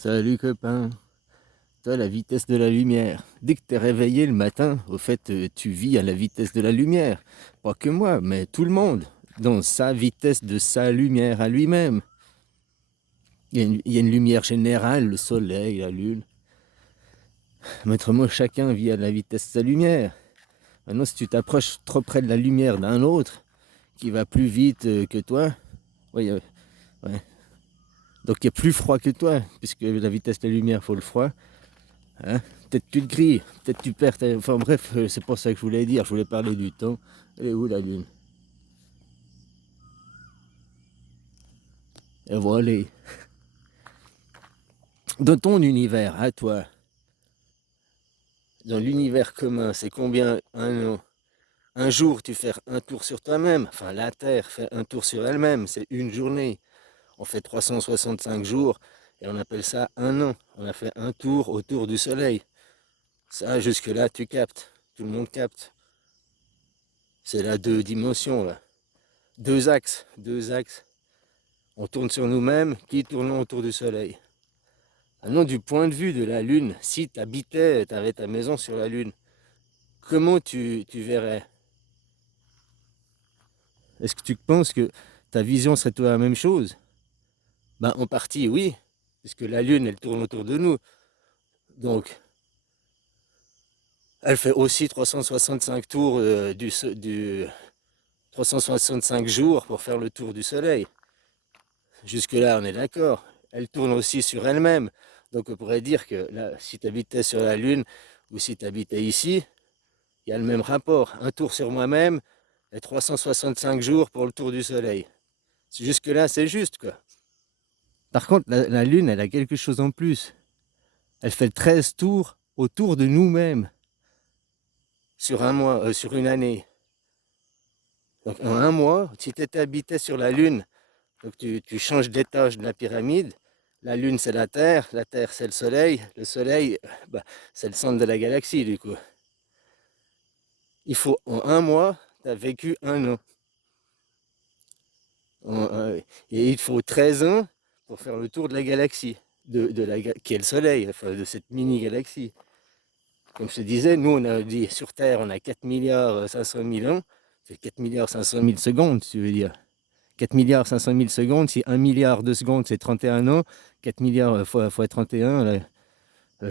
Salut copain, toi la vitesse de la lumière. Dès que t'es réveillé le matin, au fait tu vis à la vitesse de la lumière. Pas que moi, mais tout le monde, dans sa vitesse de sa lumière à lui-même. Il y a une lumière générale, le soleil, la lune. Maître moi, chacun vit à la vitesse de sa lumière. Maintenant si tu t'approches trop près de la lumière d'un autre, qui va plus vite que toi, ouais, ouais. Donc il y a plus froid que toi, puisque la vitesse de la lumière, faut le froid. Hein, peut-être tu te grilles, peut-être tu perds. Enfin bref, c'est pas ça que je voulais dire. Je voulais parler du temps. Elle est où la lune? Et voilà. Dans ton univers, à toi, dans l'univers commun, c'est combien un an? Un jour, tu fais un tour sur toi-même. Enfin, la Terre fait un tour sur elle-même. C'est une journée. On fait 365 jours et on appelle ça un an. On a fait un tour autour du Soleil. Ça, jusque-là, tu captes. Tout le monde capte. C'est là deux dimensions, là. Deux axes. Deux axes. On tourne sur nous-mêmes qui tournons autour du Soleil. Maintenant, du point de vue de la Lune, si tu habitais, tu avais ta maison sur la Lune, comment tu verrais? Est-ce que tu penses que ta vision serait toi la même chose? Ben, en partie, oui, puisque la Lune, elle tourne autour de nous. Donc, elle fait aussi 365 tours du 365 jours pour faire le tour du Soleil. Jusque-là, on est d'accord. Elle tourne aussi sur elle-même. Donc, on pourrait dire que là, si tu habitais sur la Lune ou si tu habitais ici, il y a le même rapport. Un tour sur moi-même et 365 jours pour le tour du Soleil. Jusque-là, c'est juste, quoi. Par contre, la Lune, elle a quelque chose en plus. Elle fait 13 tours autour de nous-mêmes sur un mois, sur une année. Donc, en un mois, si tu étais habité sur la Lune, donc tu changes d'étage de la pyramide. La Lune, c'est la Terre, c'est le Soleil, bah, c'est le centre de la galaxie, du coup. Il faut, en un mois, tu as vécu un an. Et il faut 13 ans pour faire le tour de la galaxie, qui est le Soleil, enfin, de cette mini-galaxie. Comme je te disais, nous, on a dit sur Terre, on a 4 milliards 500 000 ans. C'est 4 milliards 500 000 secondes, tu veux dire. 4 milliards 500 000 secondes, si 1 milliard de secondes, c'est 31 ans, 4 milliards fois 31, là,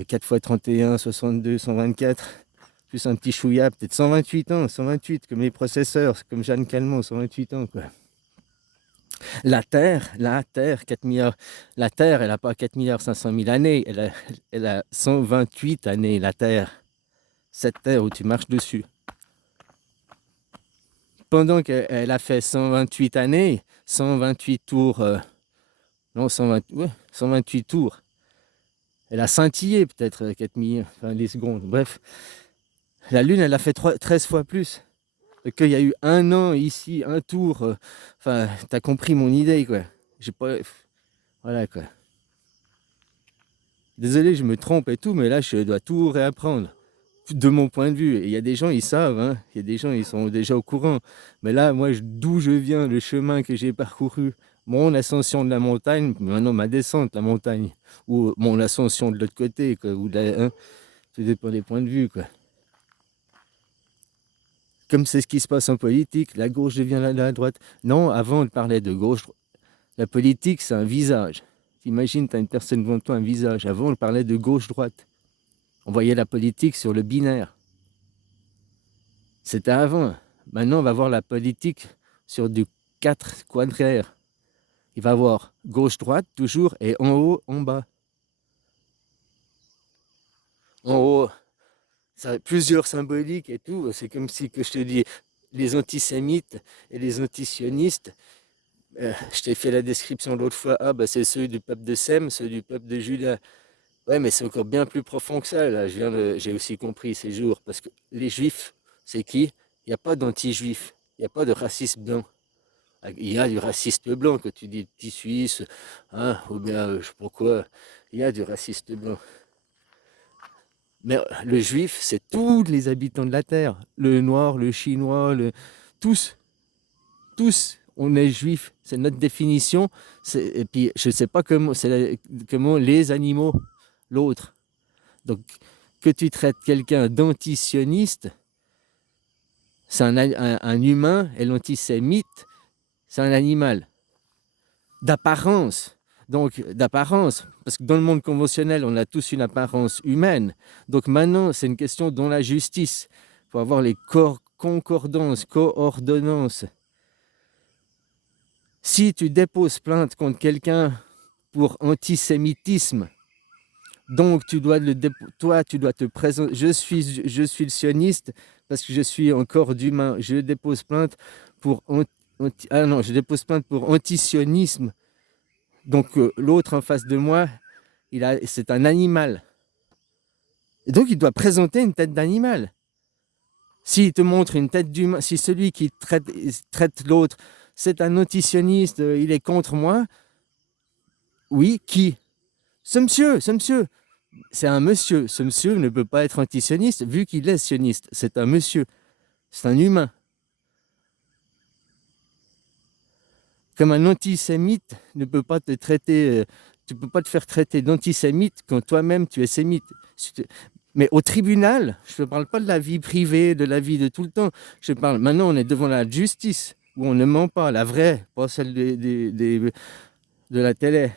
4 fois 31, 62, 124, plus un petit chouïa, peut-être 128 ans, 128, comme les processeurs, comme Jeanne Calment, 128 ans, quoi. La Terre, 4 milliards. La Terre, elle n'a pas 4 milliards 500 000 années, elle a 128 années, la Terre. Cette Terre où tu marches dessus. Pendant qu'elle a fait 128 années, 128 tours, non, 120, ouais, 128 tours, elle a scintillé peut-être 4 millions, enfin les secondes, bref. La Lune, elle a fait 13 fois plus. Qu'il y a eu un an ici, un tour, enfin, t'as compris mon idée, quoi. J'ai pas. Voilà, quoi. Désolé, je me trompe et tout, mais là, je dois tout réapprendre. De mon point de vue. Et il y a des gens, ils savent, hein. Il y a des gens, ils sont déjà au courant. Mais là, moi, d'où je viens, le chemin que j'ai parcouru, mon ascension de la montagne, maintenant ma descente de la montagne, ou mon ascension de l'autre côté, quoi, ou hein, tout dépend des points de vue, quoi. Comme c'est ce qui se passe en politique, la gauche devient la droite. Non, avant, on parlait de gauche. La politique, c'est un visage. T'imagines, tu as une personne devant toi, un visage. Avant, on parlait de gauche-droite. On voyait la politique sur le binaire. C'était avant. Maintenant, on va voir la politique sur du 4 quadraire. Il va y avoir gauche-droite toujours et en haut, en bas. En haut, ça a plusieurs symboliques et tout. C'est comme si, que je te dis, les antisémites et les antisionistes, je t'ai fait la description l'autre fois. Ah, bah, c'est ceux du peuple de Sem, ceux du peuple de Juda. Ouais, mais c'est encore bien plus profond que ça. Là, j'ai aussi compris ces jours. Parce que les juifs, c'est qui? Il n'y a pas d'anti-juifs. Il n'y a pas de racisme blanc. Il y a du raciste blanc, que tu dis petit Suisse, hein, ou bien je sais pas quoi. Il y a du raciste blanc. Mais le juif, c'est tous les habitants de la terre. Le noir, le chinois, tous, tous. on est juif, c'est notre définition. Et puis je ne sais pas comment, comment les animaux, l'autre. Donc que tu traites quelqu'un d'antisioniste, c'est un humain, et l'antisémite, c'est un animal. D'apparence. Donc, d'apparence, parce que dans le monde conventionnel, on a tous une apparence humaine. Donc maintenant, c'est une question dans la justice. Il faut avoir les concordances, coordonnances. Si tu déposes plainte contre quelqu'un pour antisémitisme, donc toi, tu dois te présenter. Je suis le sioniste parce que je suis un corps d'humain. Je dépose plainte pour je dépose plainte pour antisionisme. Donc l'autre en face de moi, c'est un animal. Et donc il doit présenter une tête d'animal. S'il te montre une tête d'humain, si celui qui traite l'autre, c'est un antisioniste, il est contre moi, oui, qui? Ce monsieur. C'est un monsieur. Ce monsieur ne peut pas être antisioniste vu qu'il est sioniste. C'est un monsieur. C'est un humain. Comme un antisémite ne peut pas te traiter, tu ne peux pas te faire traiter d'antisémite quand toi-même tu es sémite. Mais au tribunal, je ne parle pas de la vie privée, de la vie de tout le temps. Je parle, maintenant on est devant la justice, où on ne ment pas, la vraie, pas celle de la télé.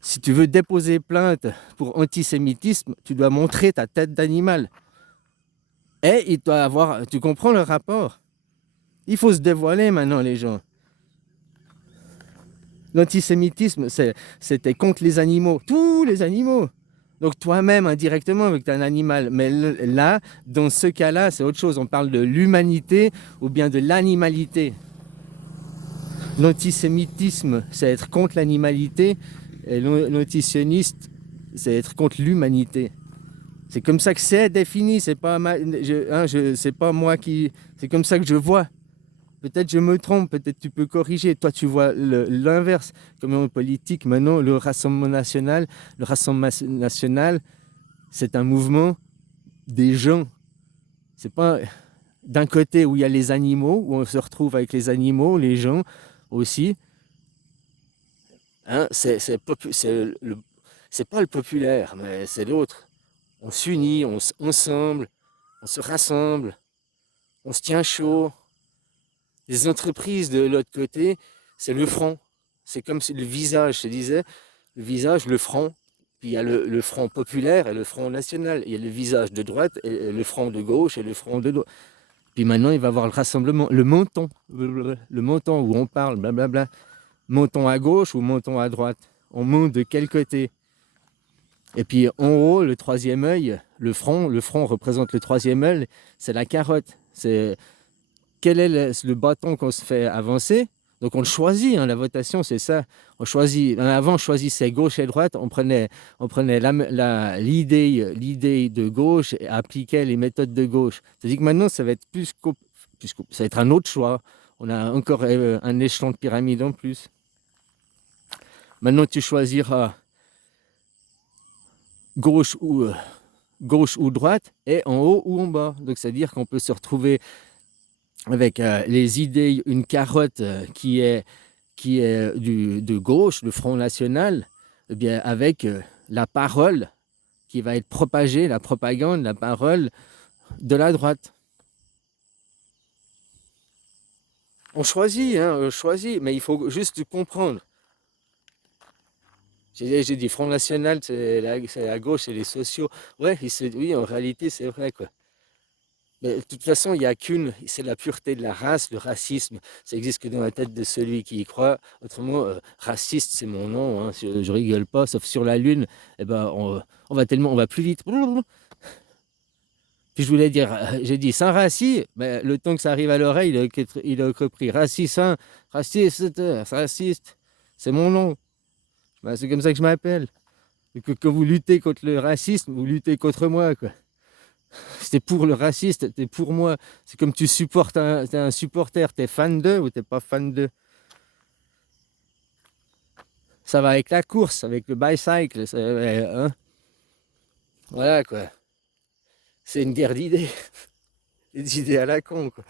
Si tu veux déposer plainte pour antisémitisme, tu dois montrer ta tête d'animal. Et il doit avoir, tu comprends le rapport? Il faut se dévoiler maintenant, les gens. L'antisémitisme, c'était contre les animaux, tous les animaux. Donc toi-même, indirectement, avec un animal. Mais là, dans ce cas-là, c'est autre chose. On parle de l'humanité ou bien de l'animalité. L'antisémitisme, c'est être contre l'animalité. Et l'antisioniste, c'est être contre l'humanité. C'est comme ça que c'est défini. C'est pas, c'est pas moi qui... C'est comme ça que je vois. Peut-être je me trompe, peut-être tu peux corriger. Toi, tu vois l'inverse. Comme en politique, maintenant, le Rassemblement national, c'est un mouvement des gens. C'est pas d'un côté où il y a les animaux, où on se retrouve avec les animaux, les gens aussi. Hein, c'est pas le populaire, mais c'est l'autre. On s'unit, ensemble, on se rassemble, on se tient chaud. Les entreprises de l'autre côté, c'est le front. C'est comme le visage, je te disais, le visage, le front. Puis il y a le front populaire et le front national. Il y a le visage de droite et le front de gauche et le front de droite. Puis maintenant, il va y avoir le rassemblement, le menton où on parle, blablabla. Menton à gauche ou menton à droite. On monte de quel côté? Et puis en haut, le troisième œil, le front représente le troisième œil, c'est la carotte. C'est quel est le bâton qu'on se fait avancer. Donc on le choisit, hein, la votation c'est ça. On choisit, avant on choisissait gauche et droite, on prenait l'idée de gauche et appliquait les méthodes de gauche. C'est-à-dire que maintenant ça va être ça va être un autre choix. On a encore un échelon de pyramide en plus. Maintenant tu choisiras gauche ou droite et en haut ou en bas. Donc c'est-à-dire qu'on peut se retrouver avec les idées, une carotte qui est de gauche, le Front National, eh bien, avec la parole qui va être propagée, la propagande, la parole de la droite. On choisit, mais il faut juste comprendre. J'ai dit Front National, c'est la gauche, c'est les sociaux. Ouais, oui, en réalité, c'est vrai, quoi. Mais de toute façon, il n'y a qu'une, c'est la pureté de la race, le racisme. Ça existe que dans la tête de celui qui y croit. Autrement, raciste, c'est mon nom. Hein, je rigole pas. Sauf sur la Lune, eh ben, on va plus vite. Puis je voulais dire, j'ai dit sans racisme, mais le temps que ça arrive à l'oreille, il a repris raciste, hein, raciste, c'est mon nom. Ben, c'est comme ça que je m'appelle. Et que vous luttez contre le racisme, vous luttez contre moi, quoi. C'était pour le raciste, t'es pour moi. C'est comme tu supportes t'es un supporter, t'es fan d'eux ou t'es pas fan d'eux. Ça va avec la course, avec le bicycle. Hein, voilà quoi. C'est une guerre d'idées. Des idées à la con quoi.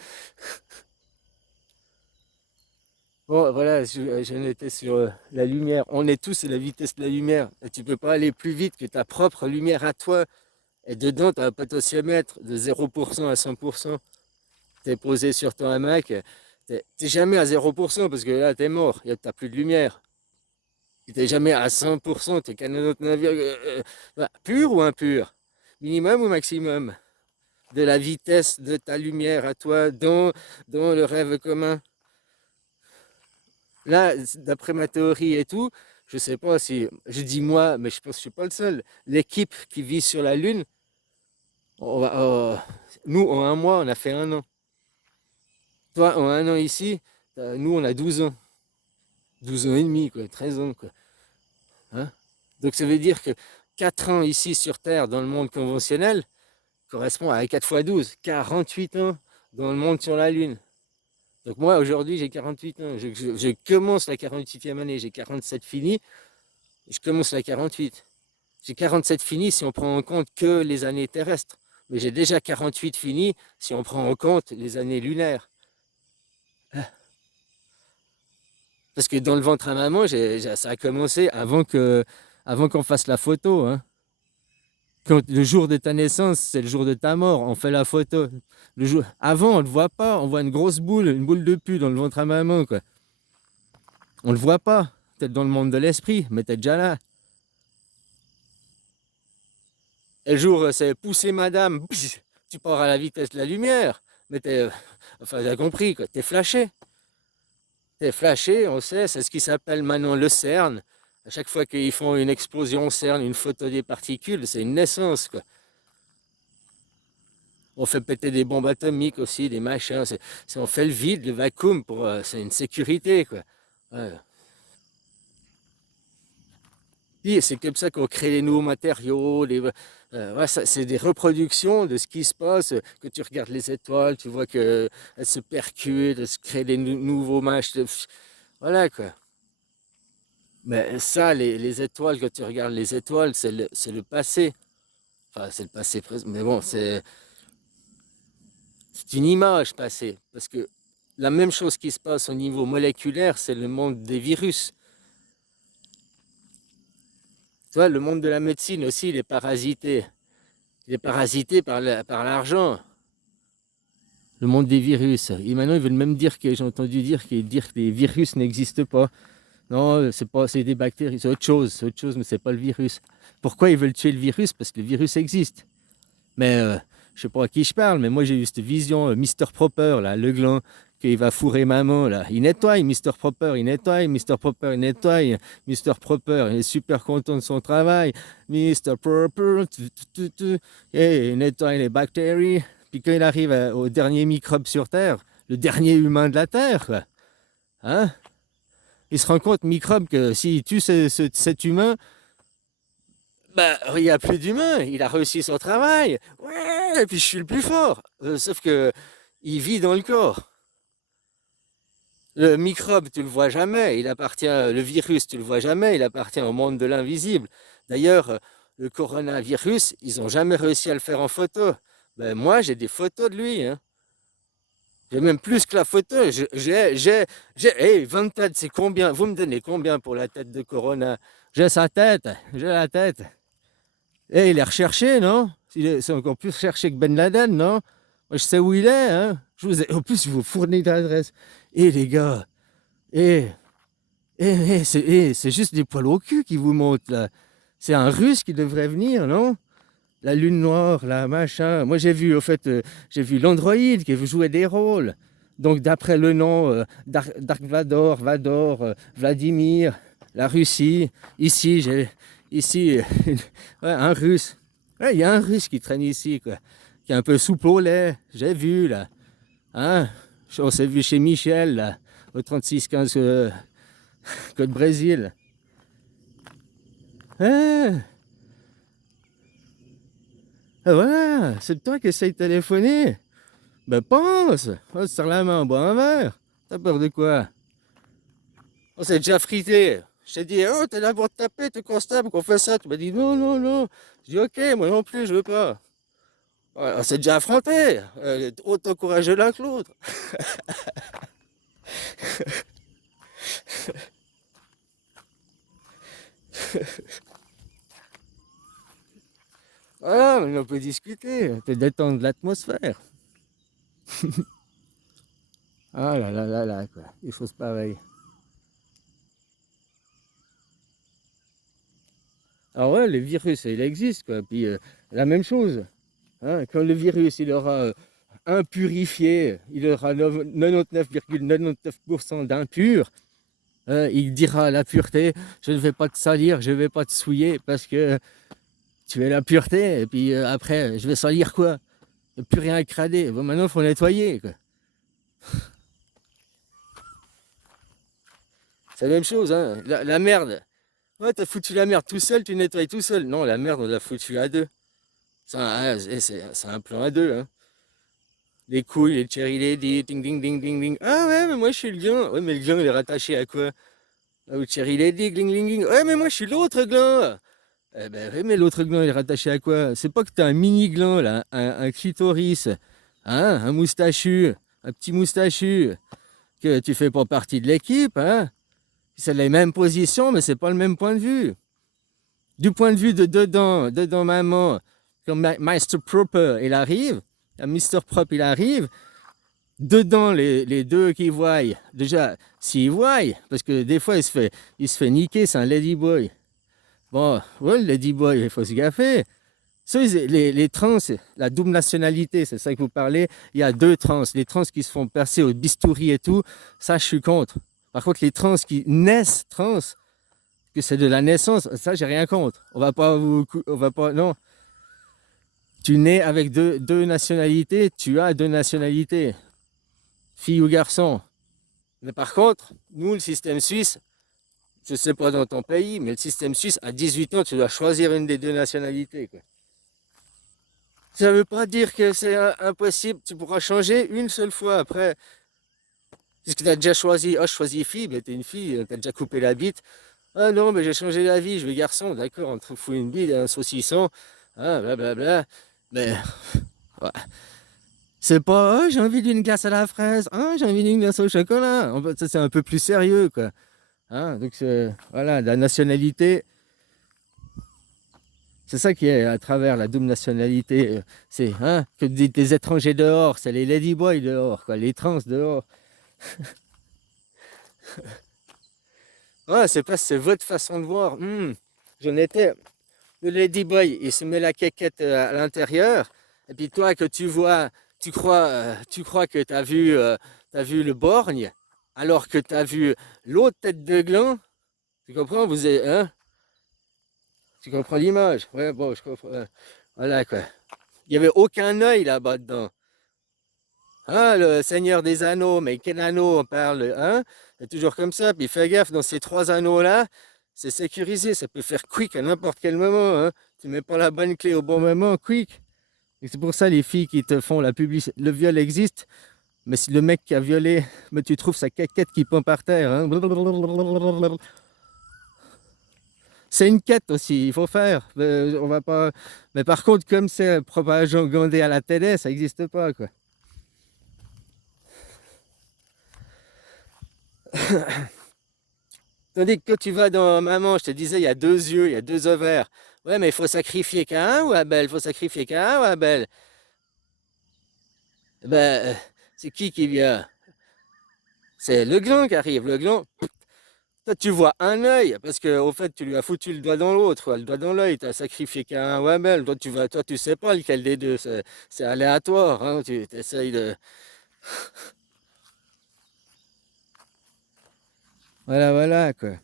Bon, voilà, j'en étais sur la lumière. On est tous à la vitesse de la lumière. Et tu peux pas aller plus vite que ta propre lumière à toi. Et dedans, tu as un potentiomètre de 0% à 100%. Tu es posé sur ton hamac. T'es jamais à 0% parce que là, tu es mort. Tu n'as plus de lumière. Tu n'es jamais à 100%. Tu es qu'à 99, pur ou impur? Minimum ou maximum? De la vitesse de ta lumière à toi dans le rêve commun. Là, d'après ma théorie et tout, je sais pas si, je dis moi, mais je pense que je suis pas le seul. L'équipe qui vit sur la Lune, on va, nous, en un mois, on a fait 1 an. Toi, en 1 an ici, nous, on a 12 ans. 12 ans et demi, quoi, 13 ans, quoi. Hein. Donc ça veut dire que 4 ans ici sur Terre, dans le monde conventionnel, correspond à 4 fois 12, 48 ans dans le monde sur la Lune. Donc moi, aujourd'hui, j'ai 48 ans. Je commence la 48e année, j'ai 47 fini, je commence la 48. J'ai 47 fini si on prend en compte que les années terrestres. Mais j'ai déjà 48 fini si on prend en compte les années lunaires. Parce que dans le ventre à maman, ça a commencé avant qu'on fasse la photo. Hein. Le jour de ta naissance, c'est le jour de ta mort. On fait la photo. Avant, on ne le voit pas. On voit une boule de pu dans le ventre à maman. Quoi. On ne le voit pas. Peut-être dans le monde de l'esprit, mais t'es déjà là. Et le jour, c'est pousser madame, tu pars à la vitesse de la lumière. Mais enfin, t'as compris, quoi. T'es flashé. T'es flashé, on sait, c'est ce qui s'appelle maintenant le CERN. À chaque fois qu'ils font une explosion au CERN, une photo des particules, c'est une naissance, quoi. On fait péter des bombes atomiques aussi, des machins. On fait le vide, le vacuum, c'est une sécurité, quoi. Ouais. C'est comme ça qu'on crée les nouveaux matériaux. Ouais, c'est des reproductions de ce qui se passe. Que tu regardes les étoiles, tu vois qu'elles se percutent, elles se créent des nouveaux machins. Voilà quoi. Mais ça, les étoiles, quand tu regardes les étoiles, c'est le passé. Enfin, c'est le passé présent. Mais bon, c'est une image passée. Parce que la même chose qui se passe au niveau moléculaire, c'est le monde des virus. Tu vois, le monde de la médecine aussi, il est parasité. Il est parasité par l'argent. Le monde des virus. Et maintenant, ils veulent même dire que j'ai entendu dire que les virus n'existent pas. Non, c'est des bactéries, c'est autre chose, mais c'est pas le virus. Pourquoi ils veulent tuer le virus? Parce que le virus existe. Mais je sais pas à qui je parle, mais moi j'ai eu cette vision, Mister Proper, là, le gland, qu'il va fourrer maman, là. Il nettoie, Mister Proper, il nettoie, Mister Proper, il nettoie, Mister Proper, il est super content de son travail. Mister Proper, et il nettoie les bactéries. Puis quand il arrive au dernier microbe sur Terre, le dernier humain de la Terre, quoi, hein, il se rend compte, microbe, que s'il tue cet humain, bah, il n'y a plus d'humain, il a réussi son travail. Ouais, et puis je suis le plus fort. Sauf que il vit dans le corps. Le microbe, tu le vois jamais, le virus, tu le vois jamais, il appartient au monde de l'invisible. D'ailleurs, le coronavirus, ils n'ont jamais réussi à le faire en photo. Ben, moi, j'ai des photos de lui. Hein. J'ai même plus que la photo. Hey, 20 têtes, c'est combien? Vous me donnez combien pour la tête de Corona? J'ai sa tête, j'ai la tête. Eh, il est recherché, non? C'est encore plus recherché que Ben Laden, non? Moi, je sais où il est, hein? En plus, je vous fournis l'adresse. Eh, les gars, eh, c'est juste des poils au cul qui vous montent, là. C'est un Russe qui devrait venir, non? La lune noire, là, machin. Moi, j'ai vu, au fait, j'ai vu l'androïde qui jouait des rôles. Donc, d'après le nom, Dark Vador, Vladimir, la Russie. Ici, ouais, un Russe. Ouais, il y a un Russe qui traîne ici, quoi. Qui est un peu souple au lait. J'ai vu, là. Hein? On s'est vu chez Michel, là, au 3615 Côte Brésil. Hein? Ah, voilà, c'est toi qui essaye de téléphoner. Ben pense! On se serre la main, on boit un verre. T'as peur de quoi? On s'est déjà frité. Je t'ai dit, oh, t'es là pour te taper, tu constables qu'on fait ça. Tu m'as dit, non, non, non. Je dis, ok, moi non plus, je veux pas. Ouais, on s'est déjà affronté. Autant courageux l'un que l'autre. Voilà, on peut discuter, on peut détendre l'atmosphère. Ah là là là là, quoi, des choses pareilles. Alors ouais, le virus, il existe, quoi. Puis la même chose, hein, quand le virus, il aura impurifié, il aura 99,99% d'impur, il dira à la pureté, je ne vais pas te salir, je ne vais pas te souiller parce que tu es la pureté. Et puis après, je vais salir quoi? Il n'y a plus rien à crader. Bon, maintenant, il faut nettoyer, quoi. C'est la même chose, hein. La merde. Ouais, t'as foutu la merde tout seul, tu nettoies tout seul. Non, la merde, on l'a foutu à deux. C'est un plan à deux, hein. Les couilles, les cherry lady, ding ding ding ding ding. Ah ouais, mais moi je suis le gland. Ouais, mais le gland il est rattaché à quoi? Au cherry lady, ding ding ding. Ouais, mais moi je suis l'autre gland. Eh ben oui, mais l'autre gland il est rattaché à quoi? C'est pas que t'as un mini gland là, un clitoris, hein, un moustachu, un petit moustachu, que tu fais pas partie de l'équipe, hein? C'est les mêmes positions, mais c'est pas le même point de vue. Du point de vue de dedans maman, quand Mr. Proper il arrive, Mr. Prop il arrive, dedans les deux qui voient, déjà, s'ils voient, parce que des fois il se fait niquer, c'est un ladyboy. Bon, ouais, le ladyboy, il faut se gaffer. Les trans, la double nationalité, c'est ça que vous parlez. Il y a deux trans. Les trans qui se font percer au bistouri et tout, ça, je suis contre. Par contre, les trans qui naissent trans, que c'est de la naissance, ça, j'ai rien contre. On va pas, non. Tu nais avec deux nationalités, tu as deux nationalités, fille ou garçon. Mais par contre, nous, le système suisse, je ne sais pas dans ton pays, mais le système suisse, à 18 ans, tu dois choisir une des deux nationalités, quoi. Ça ne veut pas dire que c'est impossible, tu pourras changer une seule fois après. Puisque tu as déjà choisi, oh, je choisis fille, mais tu es une fille, tu as déjà coupé la bite. Ah non, mais j'ai changé la vie, je vais garçon, d'accord, on te fout une bite, un saucisson, ah, blablabla. Mais ouais. C'est pas, oh, j'ai envie d'une glace à la fraise, oh, j'ai envie d'une glace au chocolat. Ça, c'est un peu plus sérieux, quoi. Hein, donc, voilà, la nationalité, c'est ça qui est à travers la double nationalité. C'est hein, que des étrangers dehors, c'est les ladyboys dehors, quoi, les trans dehors. Ouais, c'est pas, c'est votre façon de voir. J'en étais. Le ladyboy, il se met la quéquette à l'intérieur, et puis toi que tu vois, tu crois que t'as vu le borgne, alors que tu as vu l'autre tête de gland. Tu comprends? Hein? Tu comprends l'image? Ouais, bon, je comprends. Voilà quoi. Il n'y avait aucun œil là-bas dedans. Hein, le Seigneur des Anneaux, mais quel anneau on parle, hein? C'est toujours comme ça. Puis fais gaffe, dans ces trois anneaux-là, c'est sécurisé. Ça peut faire quick à n'importe quel moment, hein. Tu mets pas la bonne clé au bon moment, quick. Et c'est pour ça les filles qui te font la publicité. Le viol existe, mais si le mec qui a violé, mais tu trouves sa caquette qui pend par terre, hein. C'est une quête aussi, il faut faire. On va pas. Mais par contre, comme c'est propagandé à la télé, ça n'existe pas, quoi. Tandis que quand tu vas dans maman, je te disais, il y a deux yeux, il y a deux ovaires. Ouais, mais il faut sacrifier qu'un ou Abel? Il faut sacrifier qu'un ou Abel? Ben, c'est qui vient? C'est le gland qui arrive. Le gland, toi, tu vois un œil, parce que au fait, tu lui as foutu le doigt dans l'autre, quoi, le doigt dans l'œil, tu as sacrifié qu'un ou Abel. Toi, tu sais pas lequel des deux, c'est aléatoire, hein, tu essayes de. Voilà, voilà, quoi.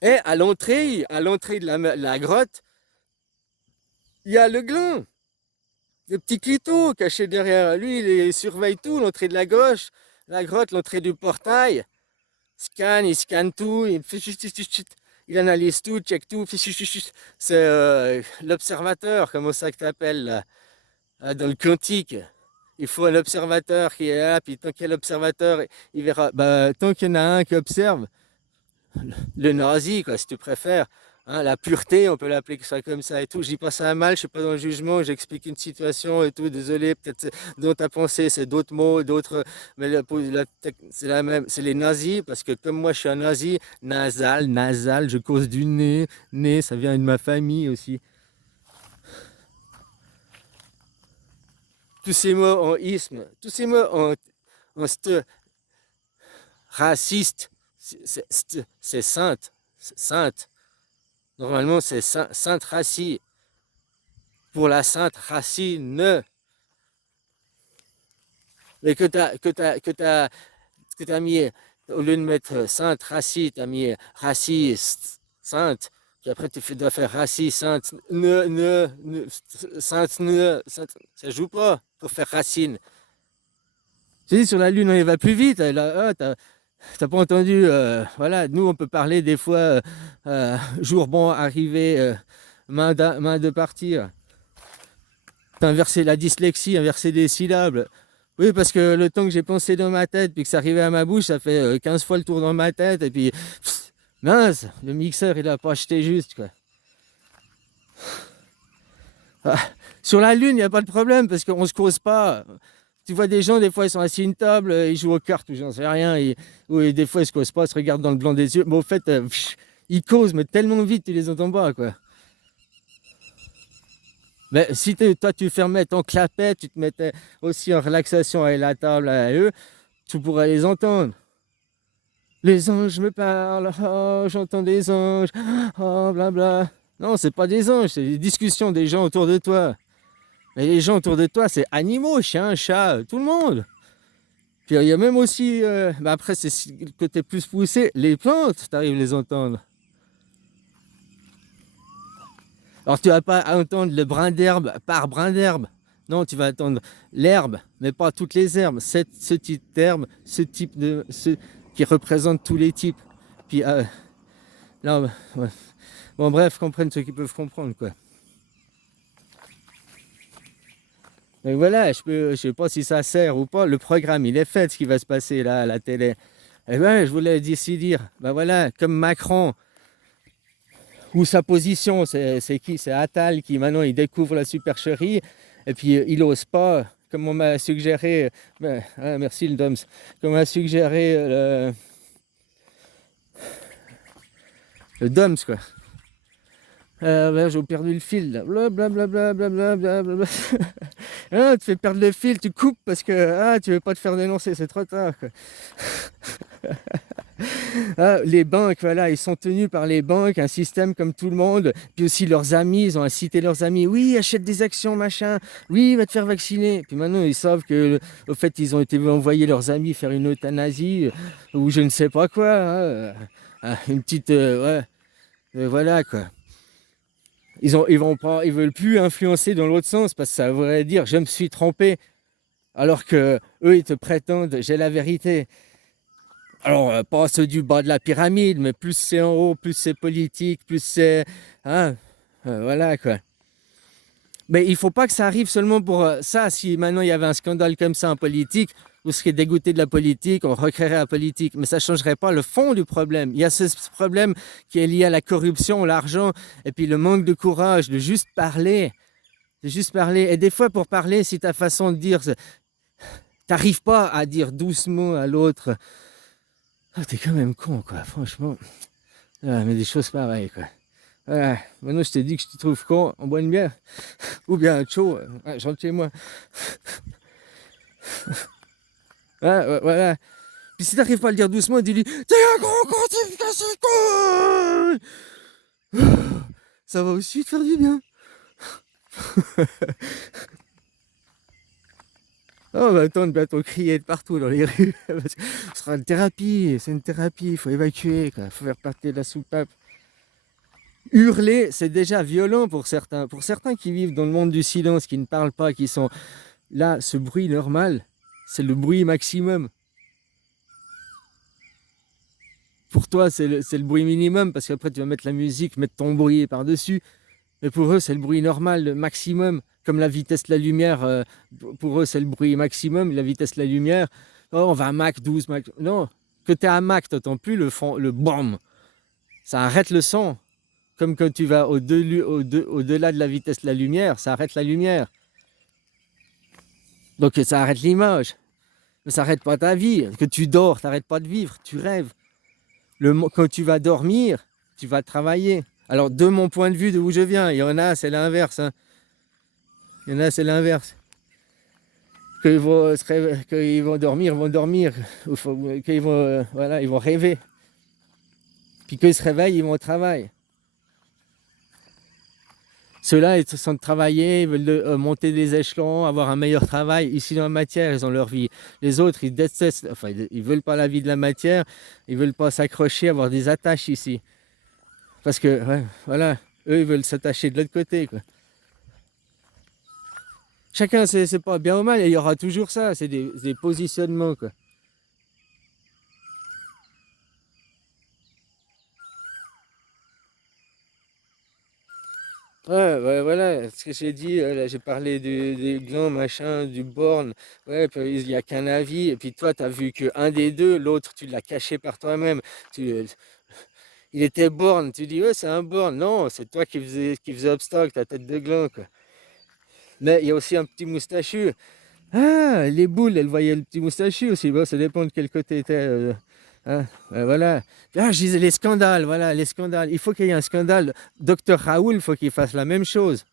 Et à l'entrée de la grotte, il y a le gland. Le petit clito caché derrière. Lui, il surveille tout, l'entrée de la gauche, la grotte, l'entrée du portail. Il scanne tout, il analyse tout, check tout. C'est l'observateur, comme ça que tu appelles là, dans le quantique. Il faut un observateur qui est là, puis tant qu'il y a l'observateur, il verra. Bah, tant qu'il y en a un qui observe, le nazi, quoi, si tu préfères, Hein, la pureté, on peut l'appeler ça comme ça et tout. Je dis pas ça à mal, je suis pas dans le jugement, j'explique une situation et tout. Désolé, peut-être dans ta pensée, c'est d'autres mots, d'autres. Mais c'est la même, c'est les nazis, parce que comme moi je suis un nazi, nasal, je cause du nez, ça vient de ma famille aussi. Tous ces mots en isme, tous ces mots en raciste, c'est sainte, sainte. Normalement, c'est sainte racine. Pour la sainte racine. Mais que t'as mis, au lieu de mettre sainte racine, t'as mis raciste, sainte. Puis après, dois faire racine, sainte, sainte, sainte. Ça joue pas pour faire racine. Tu dis, sur la Lune, on y va plus vite. Là, t'as pas entendu, voilà, nous, on peut parler des fois, jour bon, arrivé, main de partir. Inverser la dyslexie, inverser des syllabes. Oui, parce que le temps que j'ai pensé dans ma tête, puis que ça arrivait à ma bouche, ça fait 15 fois le tour dans ma tête, et puis, mince, le mixeur, il a pas acheté juste, quoi. Ah, sur la Lune, il n'y a pas de problème, parce qu'on se cause pas. Tu vois des gens, des fois, ils sont assis à une table, ils jouent aux cartes, ou j'en sais rien, ou des fois, ils se causent pas, ils se regardent dans le blanc des yeux. Mais au fait, ils causent, mais tellement vite, tu les entends pas, quoi. Mais si toi tu fermais ton clapet, tu te mettais aussi en relaxation avec la table à eux, tu pourrais les entendre. Les anges me parlent, oh, j'entends des anges, oh blabla. Non, c'est pas des anges, c'est des discussions des gens autour de toi. Mais les gens autour de toi, c'est animaux, chiens, chats, tout le monde. Puis il y a même aussi, bah après c'est le côté plus poussé, les plantes, tu arrives à les entendre. Alors tu vas pas entendre le brin d'herbe par brin d'herbe. Non, tu vas entendre l'herbe, mais pas toutes les herbes. Ce type d'herbe, qui représente tous les types. Puis là, ouais. Bon bref, comprennent ceux qui peuvent comprendre, quoi. Mais voilà, je sais pas si ça sert ou pas. Le programme, il est fait, ce qui va se passer là à la télé. Et ben, je voulais d'ici dire, ben voilà, comme Macron, ou sa position, c'est qui? C'est Attal qui maintenant il découvre la supercherie et puis il n'ose pas, comme on m'a suggéré, ben, merci le DOMS, comme on m'a suggéré le DOMS, quoi. Ben, j'ai perdu le fil là. Blablabla, blablabla. Ah, tu fais perdre le fil, tu coupes parce que tu veux pas te faire dénoncer, c'est trop tard, quoi. Les banques, voilà, ils sont tenus par les banques, un système comme tout le monde. Puis aussi leurs amis, ils ont incité leurs amis. Oui, achète des actions, machin. Oui, va te faire vacciner. Puis maintenant, ils savent que, au fait, ils ont été envoyer leurs amis faire une euthanasie ou je ne sais pas quoi. Hein, une petite, ouais, voilà quoi. Ils veulent plus influencer dans l'autre sens parce que ça voudrait dire je me suis trompé. Alors que eux, ils te prétendent j'ai la vérité. Alors, pas ceux du bas de la pyramide, mais plus c'est en haut, plus c'est politique, plus c'est... Hein, voilà, quoi. Mais il faut pas que ça arrive seulement pour ça. Si maintenant il y avait un scandale comme ça en politique, vous seriez dégoûté de la politique, on recréerait la politique. Mais ça ne changerait pas le fond du problème. Il y a ce problème qui est lié à la corruption, l'argent, et puis le manque de courage, de juste parler. De juste parler. Et des fois, pour parler, si ta façon de dire... T'arrives pas à dire doucement à l'autre... t'es quand même con, quoi, franchement. Mais des choses pareilles, quoi. Maintenant, je t'ai dit que je te trouve con, on boit une bière. Ou bien un chaud, je rentre chez moi. Voilà. Puis si t'arrives pas à le dire doucement, dis-lui t'es un gros con, t'es cassé con. Ça va aussi te faire du bien. On va attendre bientôt crier de partout dans les rues. Ce sera une thérapie, c'est une thérapie, il faut évacuer, il faut faire partie de la soupape. Hurler, c'est déjà violent pour certains. Pour certains qui vivent dans le monde du silence, qui ne parlent pas, qui sont là, ce bruit normal, c'est le bruit maximum. Pour toi, c'est le bruit minimum, parce qu'après, tu vas mettre la musique, mettre ton bruit par-dessus. Mais pour eux, c'est le bruit normal, le maximum. Comme la vitesse de la lumière, pour eux, c'est le bruit maximum, la vitesse de la lumière. Oh, on va à Mach 12, Mach... Non, que tu es à Mach, tu n'entends plus le BAM. Ça arrête le son. comme quand tu vas au-delà de la vitesse de la lumière, ça arrête la lumière. Donc ça arrête l'image. Mais ça n'arrête pas ta vie. Que tu dors, tu n'arrêtes pas de vivre, tu rêves. Quand tu vas dormir, tu vas travailler. Alors de mon point de vue, de où je viens, il y en a, c'est l'inverse. Hein. Il y en a, c'est l'inverse. Qu'ils vont dormir, qu'ils vont, voilà, ils vont rêver. Puis qu'ils se réveillent, ils vont au travail. Ceux-là, ils sont de travailler, ils veulent monter des échelons, avoir un meilleur travail. Ici, dans la matière, ils ont leur vie. Les autres, ils détestent, enfin, ils veulent pas la vie de la matière, ils veulent pas s'accrocher, avoir des attaches ici. Parce que, ouais, voilà, eux, ils veulent s'attacher de l'autre côté, quoi. Chacun, c'est pas bien ou mal, et il y aura toujours ça, c'est des positionnements, quoi. Ouais, voilà, ce que j'ai dit, là, j'ai parlé des glands, machin, du borne. Ouais, puis il n'y a qu'un avis. Et puis toi, tu as vu qu'un des deux, l'autre, tu l'as caché par toi-même. Il était borne. Tu dis, ouais, c'est un borne. Non, c'est toi qui faisais obstacle, ta tête de gland, quoi. Mais il y a aussi un petit moustachu. Ah, les boules, elles voyaient le petit moustachu aussi. Bon, ça dépend de quel côté était. Hein, voilà. Ah, je disais les scandales, voilà, les scandales. Il faut qu'il y ait un scandale. Docteur Raoul, il faut qu'il fasse la même chose.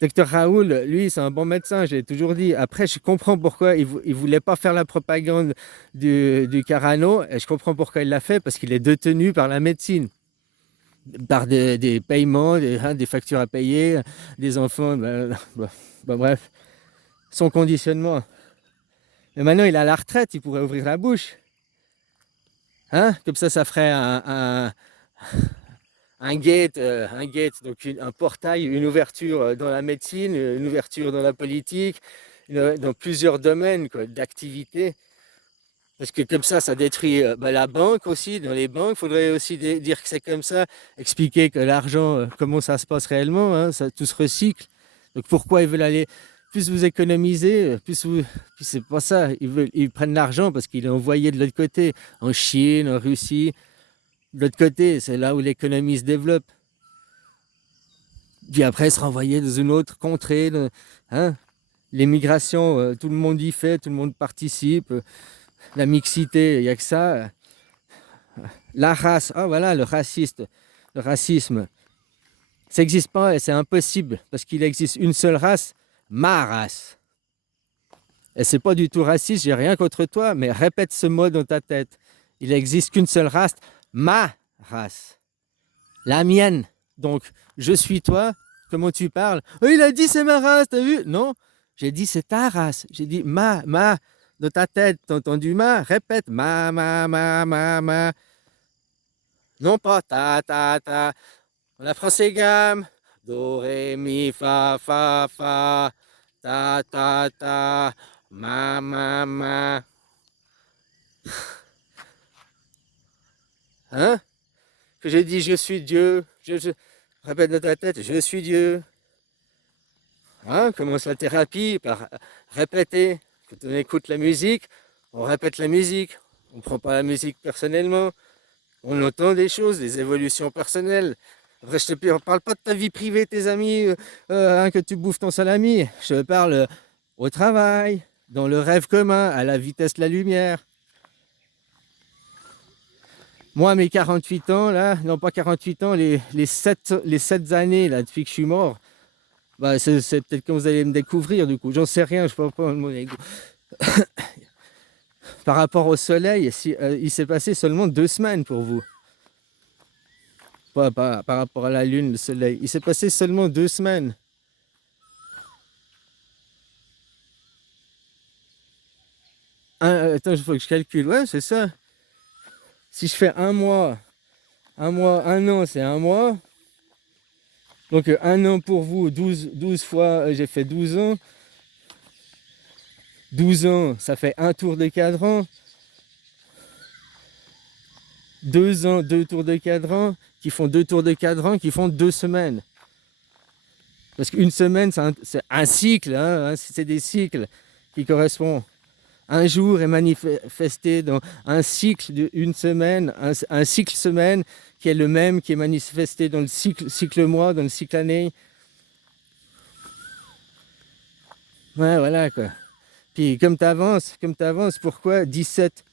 Docteur Raoul, lui, c'est un bon médecin, j'ai toujours dit. Après, je comprends pourquoi il ne voulait pas faire la propagande du Carano. Et je comprends pourquoi il l'a fait, parce qu'il est détenu par la médecine. Par des paiements, des factures à payer, des enfants, bref. Son conditionnement. Et maintenant, il est à la retraite, il pourrait ouvrir la bouche. Hein? Comme ça ferait un gate, donc un portail, une ouverture dans la médecine, une ouverture dans la politique, dans plusieurs domaines d'activité. Parce que comme ça détruit la banque aussi. Dans les banques, il faudrait aussi dire que c'est comme ça, expliquer que l'argent, comment ça se passe réellement, hein, tout se recycle. Donc pourquoi ils veulent aller, plus vous économisez, puis c'est pas ça, ils prennent l'argent parce qu'il est envoyé de l'autre côté, en Chine, en Russie. De l'autre côté, c'est là où l'économie se développe. Puis après, se renvoyer dans une autre contrée. Hein? L'émigration, tout le monde y fait, tout le monde participe. La mixité, il n'y a que ça. La race, voilà, le racisme. Ça n'existe pas et c'est impossible parce qu'il existe une seule race, ma race. Et c'est pas du tout raciste, j'ai rien contre toi, mais répète ce mot dans ta tête. Il n'existe qu'une seule race, ma race. La mienne. Donc, je suis toi. Comment tu parles? Oh, il a dit c'est ma race, t'as vu? Non, j'ai dit c'est ta race. J'ai dit ma. Dans ta tête, t'as entendu ma? Répète ma. Non pas ta. La français gamme. Do, ré, mi, fa, ta, ma. Hein? Que j'ai dit je suis Dieu. Répète dans ta tête, je suis Dieu. Hein? Commence la thérapie par répéter. Quand on écoute la musique, on répète la musique. On ne prend pas la musique personnellement. On entend des choses, des évolutions personnelles. Après, je te parle pas de ta vie privée, tes amis, que tu bouffes ton salami. Je te parle au travail, dans le rêve commun, à la vitesse de la lumière. Moi, mes 48 ans, là, non pas 48 ans, les 7 années, là, depuis que je suis mort, c'est peut-être quand vous allez me découvrir, du coup. J'en sais rien, je ne peux pas mon ego. Par rapport au soleil, il s'est passé seulement 2 semaines pour vous. Pas par rapport à la lune, le soleil. Il s'est passé seulement 2 semaines. Attends, il faut que je calcule. Ouais, c'est ça. Si je fais un mois, un an, c'est un mois. Donc un an pour vous, 12 fois, j'ai fait 12 ans. 12 ans, ça fait un tour de cadran. 2 ans, 2 tours de cadran, qui font 2 tours de cadran, qui font 2 semaines. Parce qu'une semaine, c'est un cycle, hein, c'est des cycles qui correspondent un jour est manifesté dans un cycle d'une semaine, un cycle semaine qui est le même, qui est manifesté dans le cycle mois, dans le cycle année. Ouais, voilà quoi. Puis comme tu avances, pourquoi 17?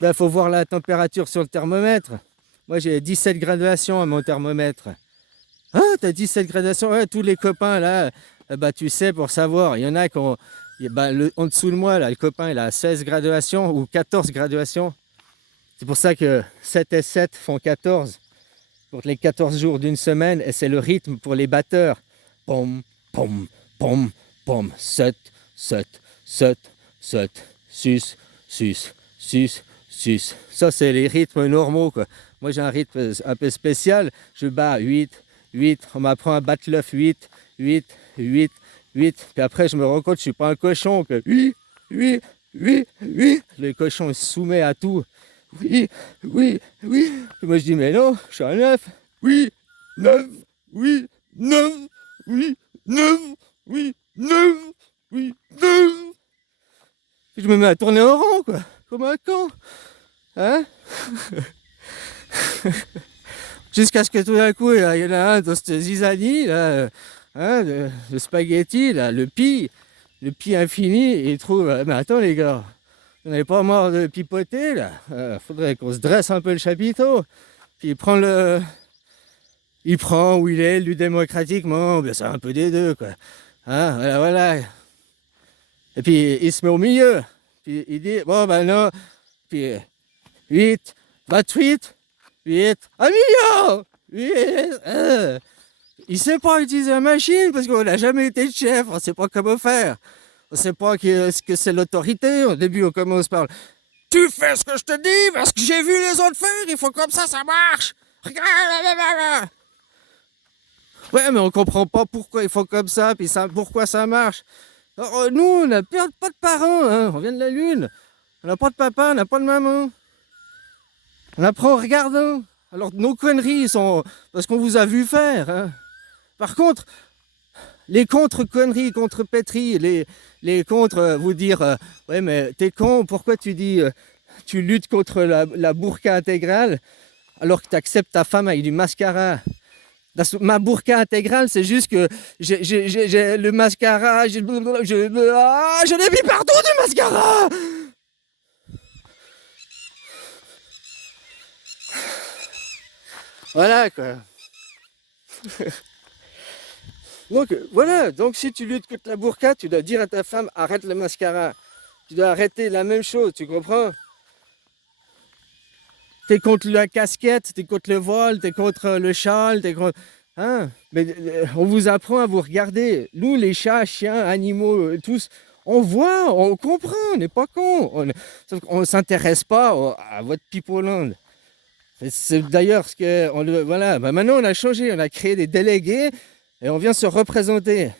Là, il faut voir la température sur le thermomètre. Moi, j'ai 17 graduations à mon thermomètre. Ah, t'as 17 graduations? Ouais, tous les copains là, bah tu sais, pour savoir, il y en a qui ont. Bah, en dessous de moi, là, le copain, il a 16 graduations ou 14 graduations. C'est pour ça que 7 et 7 font 14 pour les 14 jours d'une semaine, et c'est le rythme pour les batteurs. Pom, pom, pom, pom, 7, 7, 7, 7, 6, 6, 6, 6. Ça, c'est les rythmes normaux, quoi. Moi, j'ai un rythme un peu spécial. Je bats 8, 8. On m'apprend à battre l'œuf 8, 8, 8, 8. Puis après, je me rends compte que je ne suis pas un cochon. Que 8, 8, 8, 8. Le cochon il se soumet à tout. Oui, oui, oui. Et moi, je dis, mais non, je suis un 9. Oui, 9, oui, 9, oui, 9, oui, 9, oui, 9. Et je me mets à tourner en rond, quoi. Comme un con. Hein? Jusqu'à ce que tout d'un coup, il y en a un dans cette zizanie, là, hein, de spaghetti, là, le pie infini, et il trouve, mais attends les gars, on n'est pas mort de pipoter, là. Faudrait qu'on se dresse un peu le chapiteau. Puis il prend où il est élu démocratiquement, bien c'est un peu des deux, quoi. Hein, voilà, voilà. Et puis il se met au milieu. Puis il dit, bon ben non, puis 8, 28, 8, 1 million 8, il sait pas utiliser la machine parce qu'on n'a jamais été de chef, on sait pas comment faire. On sait pas ce que c'est l'autorité. Au début, on commence par tu fais ce que je te dis parce que j'ai vu les autres faire, il faut comme ça marche. Regarde. Ouais, mais on comprend pas pourquoi il faut comme ça, puis ça, pourquoi ça marche. Alors, nous, on n'a pas de parents, hein. On vient de la Lune. On n'a pas de papa, on n'a pas de maman. On apprend en regardant. Alors, nos conneries sont parce qu'on vous a vu faire. Hein. Par contre, les contre-conneries, contre-pétries, les contre, vous dire ouais, mais t'es con, pourquoi tu dis tu luttes contre la burqa intégrale alors que tu acceptes ta femme avec du mascara? Ma burqa intégrale, c'est juste que j'ai le mascara, je l'ai mis partout du mascara. Voilà quoi. Donc voilà, donc si tu luttes contre la burqa, tu dois dire à ta femme arrête le mascara. Tu dois arrêter la même chose, tu comprends? T'es contre la casquette, t'es contre le voile, t'es contre le châle, t'es contre... Hein? Mais on vous apprend à vous regarder. Nous, les chats, chiens, animaux, tous, on voit, on comprend, on n'est pas cons. On ne s'intéresse pas à votre pipeau-land. C'est d'ailleurs ce que... voilà, bah maintenant on a changé, on a créé des délégués et on vient se représenter.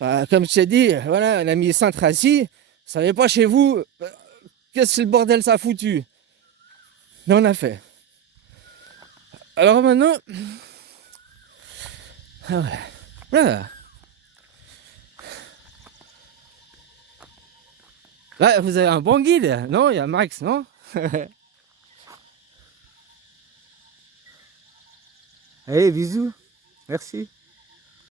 Bah, comme je t'ai dit, voilà, on a mis Saint-Tracy, ça n'est pas chez vous. Qu'est-ce que le bordel ça a foutu? Mais on a fait. Alors maintenant... Voilà. Voilà. Ouais, vous avez un bon guide, non? Il y a Max, non? Allez, bisous. Merci.